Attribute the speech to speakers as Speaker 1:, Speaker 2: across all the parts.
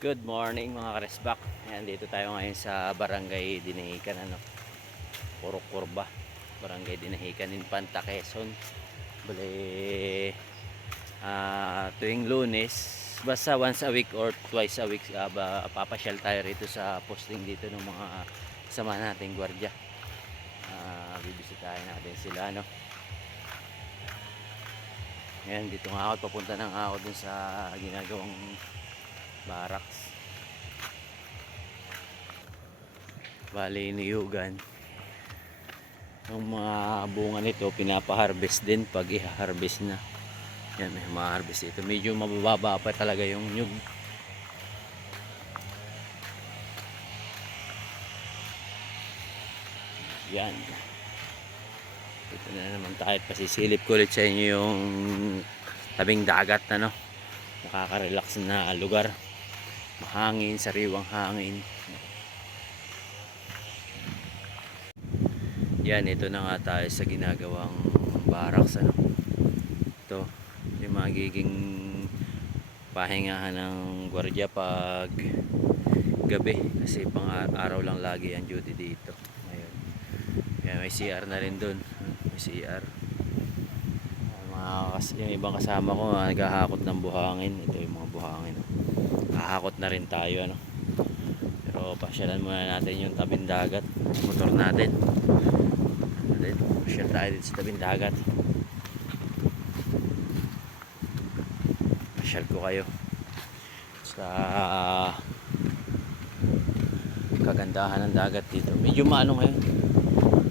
Speaker 1: Good morning mga karesbak. Ayan, dito tayo ngayon sa Barangay Dinahican, ano, Purok Kurba. Barangay Dinahican, Infanta, Quezon. Bale, ah, tuwing lunes, basta once a week or twice a week, ba, papasyal tayo rito sa posting dito ng mga sama nating gwardya. Ah, bibisitahin natin sila, no. Ayan, dito nga ako, papunta na ako dun sa ginagawang barracks. Bali, niyugan. Yung mga bunga nito, pinapa-harvest din pag i-harvest na. Yan, may ma-harvest ito. Medyo mabababa pa talaga yung nyug. Yan. Ito na naman tayo. Pasisilip ko ulit sa inyo yung tabing dagat na no. Nakaka-relax na lugar. Mahangin, sariwang hangin. Yan, ito na nga tayo sa ginagawang barracks ano. Ito, yung magiging pahingahan ng gwardiya pag gabi kasi pang araw lang lagi ang duty dito. Ayun. Yan, may CR na rin doon. May CR. Mga, yung ibang kasama ko ah, naghahakot ng buhangin. Ito yung mga buhangin. oh. Hahakot na rin tayo ano. Pero pasyalan muna natin yung tabing dagat. Motor natin. Natin. Pasyal tayo dito sa tabing dagat. Pasyal ko kayo. Sa kagandahan ng dagat dito. Medyo maano ngayon.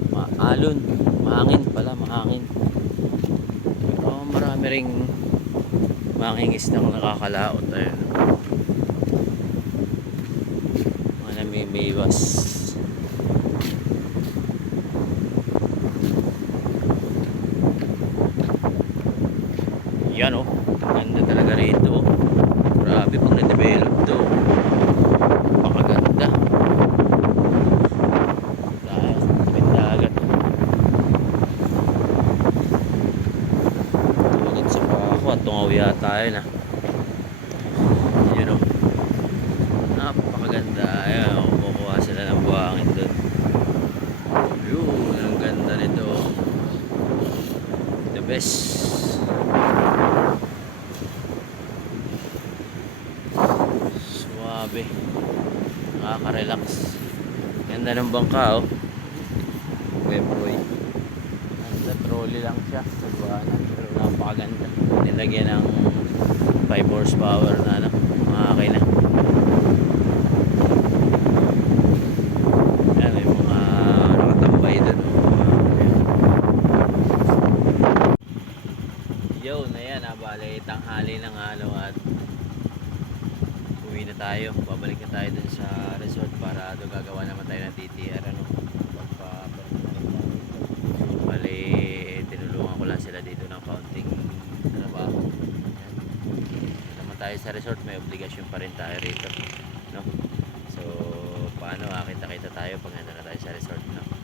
Speaker 1: Maalon. Mahangin pala. Mahangin. Pero marami ring mangingis na nakakalaot. Ayun. Mga namimiwas. Yan oh. Ganda talaga rito. Grabe pang na-develop to. Pakaganda. Dahil dagat. Tulad sa pako at tungaw yata yun ah. Yun oh. Napakaganda. Ayan, oh, kukuha sila ng buhangin doon. Yun, ang ganda nito. oh. Best. Suwabe. Nakaka-relax. Ganda ng bangka oh. Webroy. Nasa trolley lang siya sa buwanan. Pero napakaganda. Nilagyan ng 5 horsepower na ano. Makakay na. Yan yung mga nakatambay doon. Yo, na yan ah. Bale, tanghali ng halo at uwi na tayo. Babalik na tayo dun sa resort para doon gagawa naman tayo ng TTR. Ano? Bale, tinulungan ko lang sila dito ng counting trabaho. Yan. Naman tayo sa resort, may obligasyon pa rin tayo rito. No? So, paano, ah, kita-kita tayo pag na tayo sa resort. No?